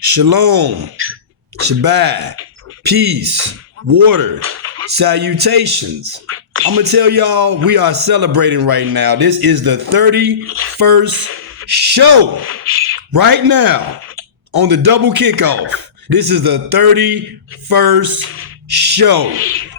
Shalom, Shabbat, peace, water, salutations. I'm going to tell y'all we are celebrating right now. This is the 31st show right now on the double kickoff. This is the 31st show.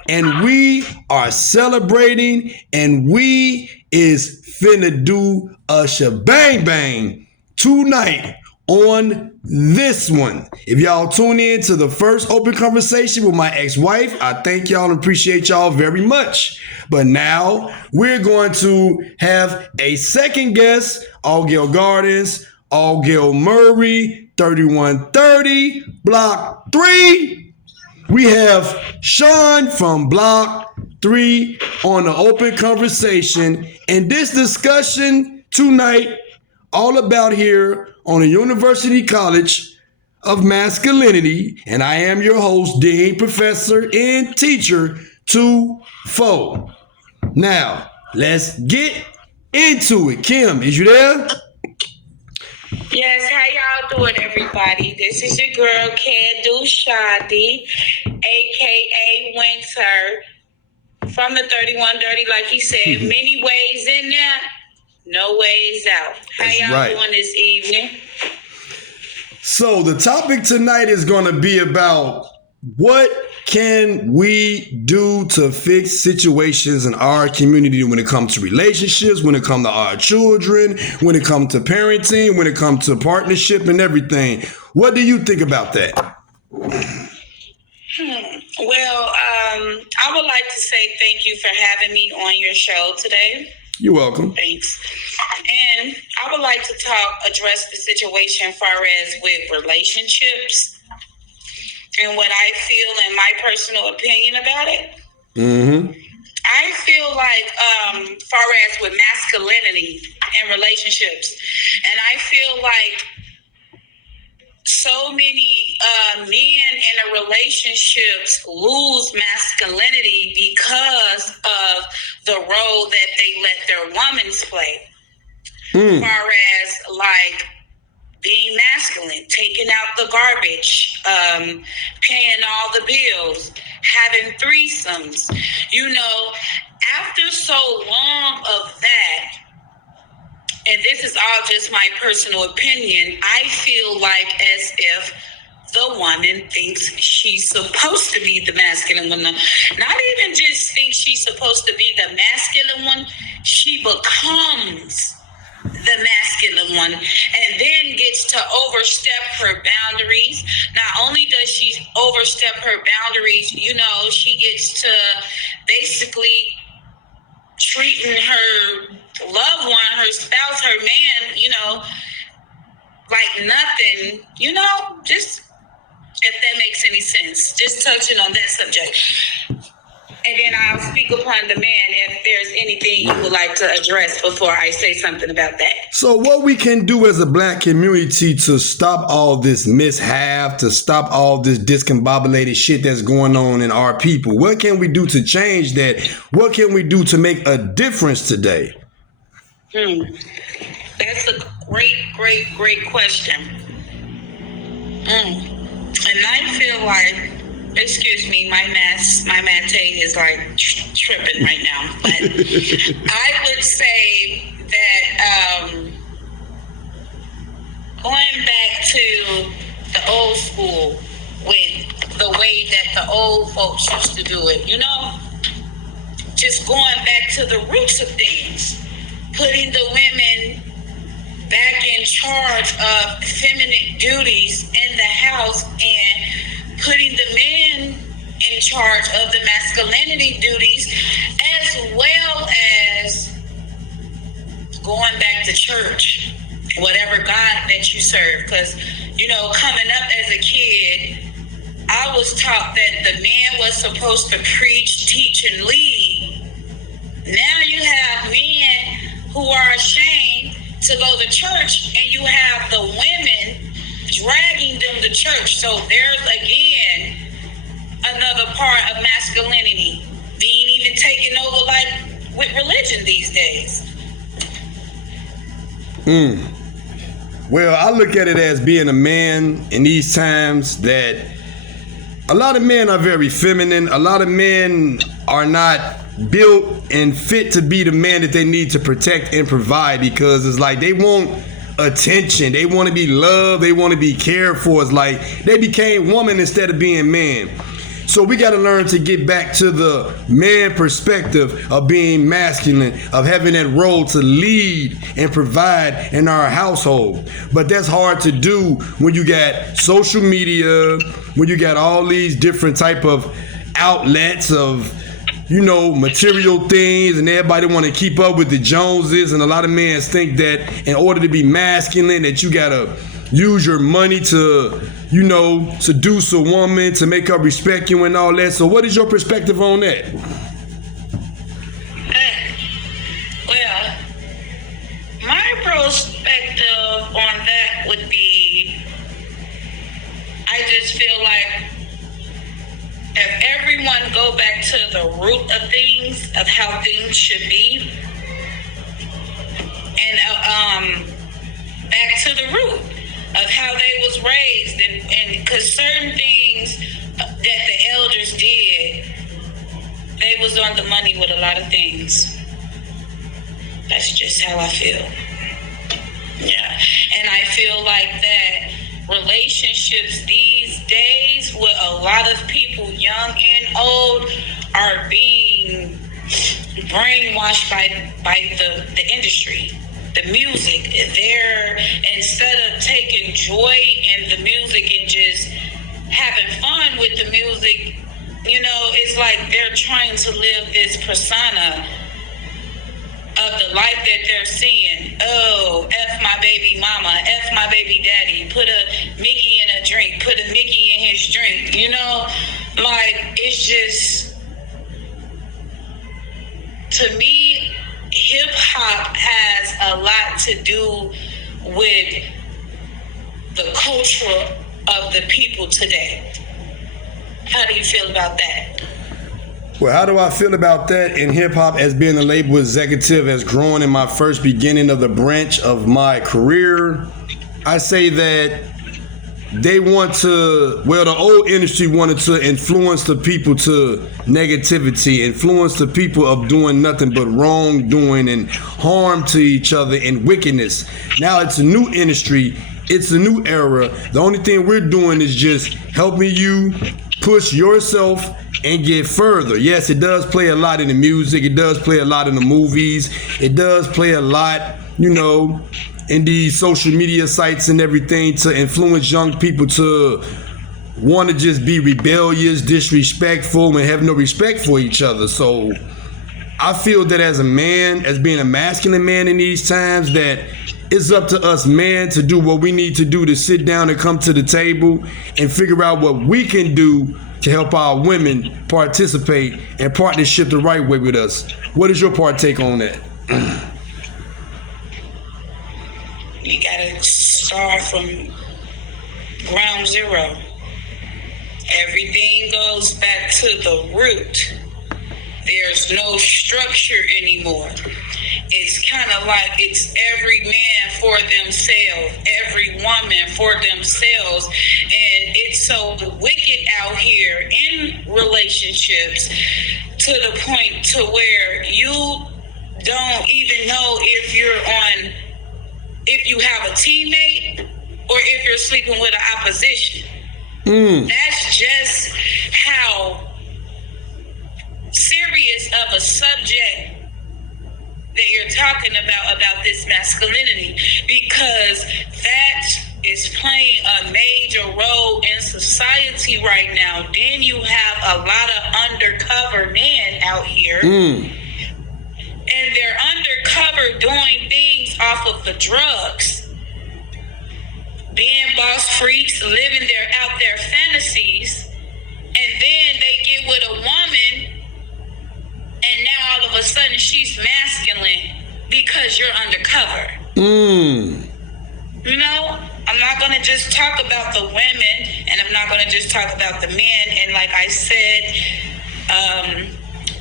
And we are celebrating, and we is finna do a shebang bang tonight on this one. If y'all tune in to the first open conversation with my ex-wife, I thank y'all and appreciate y'all very much. But now we're going to have a second guest, Allgale Gardens, Allgale Murray, 3130, Block 3. We have Sean from Block 3 on the open conversation. And this discussion tonight, all about here on the University College of Masculinity. And I am your host, Dean, Professor, and Teacher 2-4. Now, let's get into it. Kim, is you there? Yes, how y'all doing, everybody? This is your girl, candoshawndy, a.k.a. Winter, from the 3130, like he said. Many ways in there, no ways out. How That's y'all right. doing this evening? So the topic tonight is going to be about what can we do to fix situations in our community when it comes to relationships, when it comes to our children, when it comes to parenting, when it comes to partnership and everything. What do you think about that? Well, I would like to say thank you for having me on your show today. You're welcome. Thanks. And I would like to address the situation far as with relationships and what I feel and my personal opinion about it. Mm-hmm. I feel like far as with masculinity and relationships, and I feel like so many men in a relationships lose masculinity because of the role that they let their women play. Far as like being masculine, taking out the garbage, paying all the bills, having threesomes. You know, after so long of that, and this is all just my personal opinion, I feel like as if the woman thinks she's supposed to be the masculine one. Not even just thinks she's supposed to be the masculine one, she becomes the masculine one, and then gets to overstep her boundaries. Not only does she overstep her boundaries, you know, she gets to basically treating her loved one, her spouse, her man, you know, like nothing, you know, just if that makes any sense, just touching on that subject. And then I'll speak upon the man if there's anything you would like to address before I say something about that. So what we can do as a Black community to stop all this mishap, to stop all this discombobulated shit that's going on in our people, what can we do to change that? What can we do to make a difference today? That's a great question. And I feel like, excuse me, my mate is like tripping right now. But I would say that going back to the old school with the way that the old folks used to do it, you know, just going back to the roots of things, putting the women back in charge of feminine duties in the house and putting the men in charge of the masculinity duties, as well as going back to church, whatever God that you serve. Because, you know, coming up as a kid, I was taught that the man was supposed to preach, teach, and lead. Now you have men who are ashamed to go to church, and you have the women dragging them to church. So there's again another part of masculinity being even taken over, like with religion these days. Well, I look at it as being a man in these times that a lot of men are very feminine. A lot of men are not built and fit to be the man that they need to protect and provide, because it's like they want attention. They want to be loved. They want to be cared for. It's like they became woman instead of being man. So we got to learn to get back to the man perspective of being masculine, of having that role to lead and provide in our household. But that's hard to do when you got social media, when you got all these different type of outlets of, you know, material things, and everybody want to keep up with the Joneses. And a lot of men think that in order to be masculine, that you got to use your money to, you know, seduce a woman, to make her respect you and all that. So what is your perspective on that? Well, my perspective on that would be, I just feel like if everyone go back to the root of things, of how things should be, and back to the root of how they was raised, and because certain things that the elders did, they was on the money with a lot of things. That's just how I feel. Yeah, and I feel like that relationships these days with a lot of people, young and old, are being brainwashed by the industry. The music, they're, instead of taking joy in the music and just having fun with the music, you know, it's like they're trying to live this persona of the life that they're seeing. Oh, F my baby mama, F my baby daddy, put a Mickey in a drink, put a Mickey in his drink, you know? Like, it's just, to me, hip-hop has a lot to do with the culture of the people today. How do you feel about that? Well, how do I feel about that in hip-hop as being a label executive, as growing in my first beginning of the branch of my career? I say that they want to, well, the old industry wanted to influence the people to negativity, influence the people of doing nothing but wrongdoing and harm to each other and wickedness. Now it's a new industry. It's a new era. The only thing we're doing is just helping you push yourself and get further. Yes, it does play a lot in the music. It does play a lot in the movies. It does play a lot, you know, in these social media sites and everything, to influence young people to want to just be rebellious, disrespectful, and have no respect for each other. So I feel that as a man, as being a masculine man in these times, that it's up to us men to do what we need to do, to sit down and come to the table and figure out what we can do to help our women participate and partnership the right way with us. What is your partake on that? You gotta start from ground zero. Everything goes back to the root. There's no structure anymore. It's kind of like it's every man for themselves, every woman for themselves. And it's so wicked out here in relationships, to the point to where you don't even know if you have a teammate or if you're sleeping with an opposition. That's just how serious of a subject that you're talking about this masculinity, because that is playing a major role in society right now. Then you have a lot of undercover men out here, and they're undercover doing things off of the drugs, being boss freaks, living out their fantasies, and then they get with a woman, and now all of a sudden she's masculine because you're undercover. You know, I'm not going to just talk about the women, and I'm not going to just talk about the men. And like I said,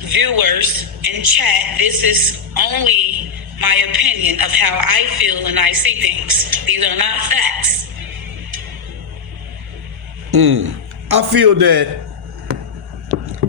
viewers in chat, this is only my opinion of how I feel and I see things. These are not facts. I feel that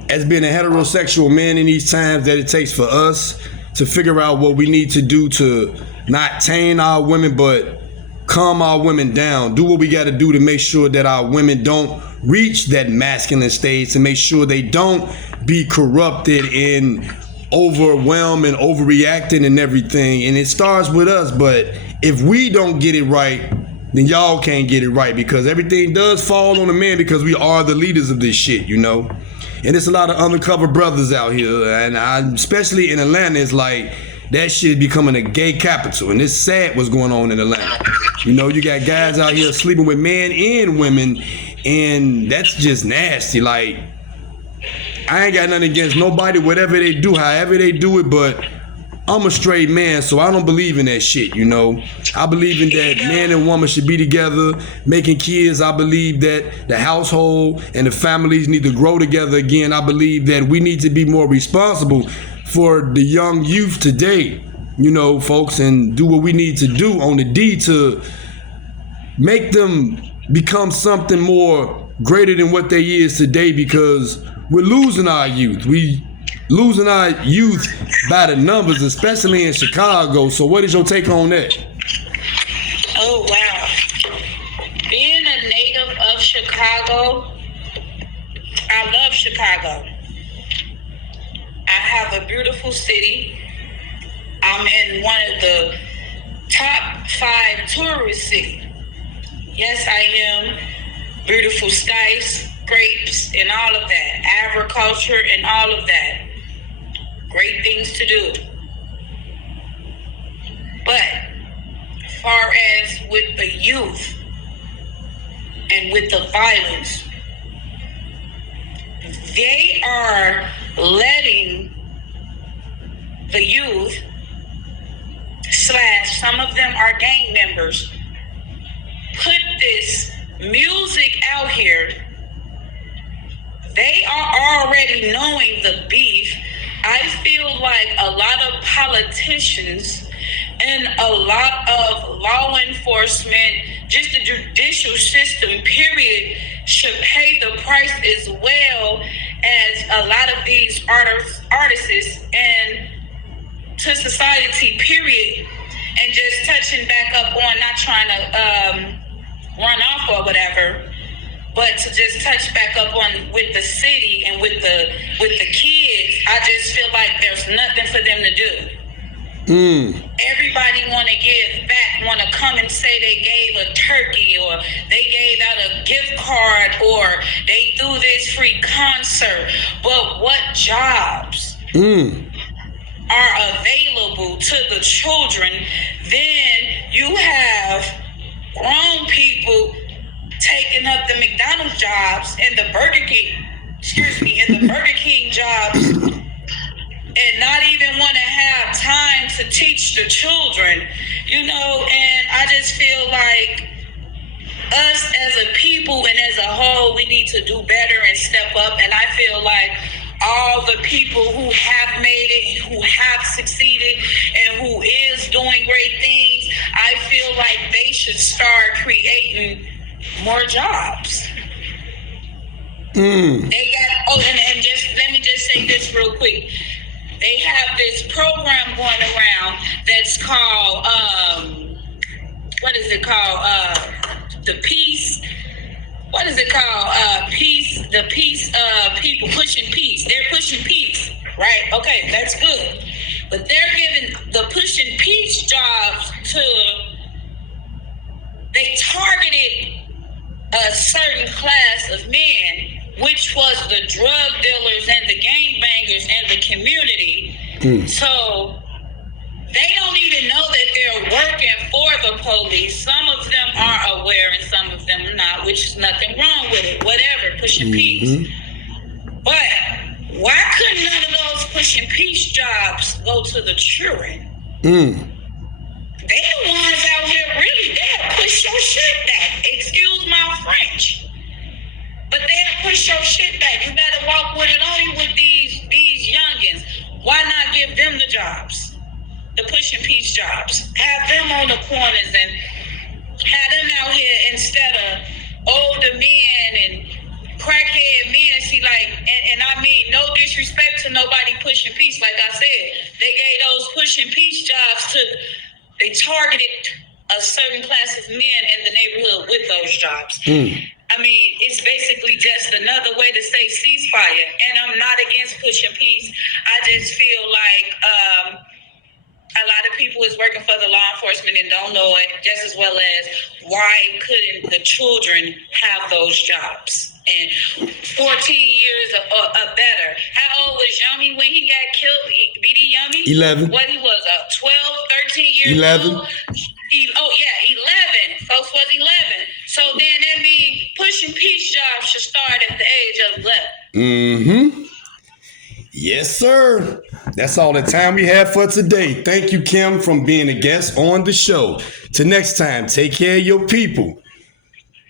as being a heterosexual man in these times, that it takes for us to figure out what we need to do to not tame our women, but calm our women down. Do what we got to do to make sure that our women don't reach that masculine stage, to make sure they don't be corrupted and overwhelmed and overreacting and everything. And it starts with us, but if we don't get it right, then y'all can't get it right, because everything does fall on the man, because we are the leaders of this shit, you know. And there's a lot of undercover brothers out here, and especially in Atlanta, it's like that shit is becoming a gay capital, and it's sad what's going on in Atlanta. You know, you got guys out here sleeping with men and women, and that's just nasty. Like, I ain't got nothing against nobody, whatever they do, however they do it, but I'm a straight man, so I don't believe in that shit, you know. I believe in that man and woman should be together, making kids. I believe that the household and the families need to grow together again. I believe that we need to be more responsible for the young youth today, you know, folks, and do what we need to do on the D to make them become something more greater than what they is today, because we're losing our youth. We losing our youth by the numbers, especially in Chicago. So what is your take on that? Oh, wow. Being a native of Chicago, I love Chicago. I have a beautiful city. I'm in one of the top 5 tourist cities. Yes, I am. Beautiful skyscrapers and all of that. Agriculture and all of that. Great things to do. But as far as with the youth and with the violence, they are letting the youth / some of them are gang members put this music out here. They are already knowing the beef. I feel like a lot of politicians and a lot of law enforcement, just the judicial system, period, should pay the price as well as a lot of these artists and to society, period. And just touching back up on, not trying to run off or whatever, but to just touch back up on with the city and with the kids, I just feel like there's nothing for them to do. Everybody want to give back, want to come and say they gave a turkey or they gave out a gift card or they threw this free concert. But what jobs are available to the children? Then you have grown people taking up the McDonald's jobs and the Burger King jobs, and not even want to have time to teach the children, you know. And I just feel like us as a people and as a whole, we need to do better and step up. And I feel like all the people who have made it, who have succeeded, and who is doing great things, I feel like they should start creating more jobs. They got, and just let me just say this real quick. They have this program going around that's called, what is it called? The Peace. What is it called? The Peace people pushing peace. They're pushing peace, right? Okay, that's good. But they're giving the pushing peace jobs to, they targeted a certain class of men, which was the drug dealers and the gangbangers and the community. So they don't even know that they're working for the police. Some of them are aware and some of them are not, which is nothing wrong with it. Whatever, pushing peace. But why couldn't none of those pushing peace jobs go to the children? They the ones out here really, they'll push your shit back. Excuse my French. But they'll push your shit back. You better walk with it only with these youngins. Why not give them the jobs? The pushing peace jobs. Have them on the corners and that older men and crackhead men see, like, and I mean no disrespect to nobody pushing peace. Like I said, they gave those pushing peace jobs to, they targeted a certain class of men in the neighborhood with those jobs. I mean, it's basically just another way to say ceasefire. And I'm not against pushing peace. I just feel like a lot of people is working for the law enforcement and don't know it, just as well as why couldn't the children have those jobs? And 14 years or better. How old was Yummy when he got killed? BD Yummy? 11. What he was, 12, 13 years 11. old? 11. Folks was 11. So then that means pushing peace jobs should start at the age of 11. Yes, sir. That's all the time we have for today. Thank you, Kim, for being a guest on the show. Till next time, take care of your people.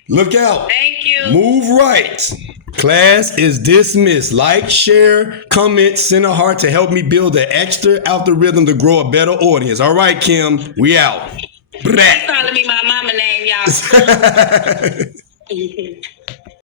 Look out. Thank you. Move right. Class is dismissed. Like, share, comment, send a heart to help me build an extra algorithm to grow a better audience. All right, Kim, we out. Calling me my mama name, y'all.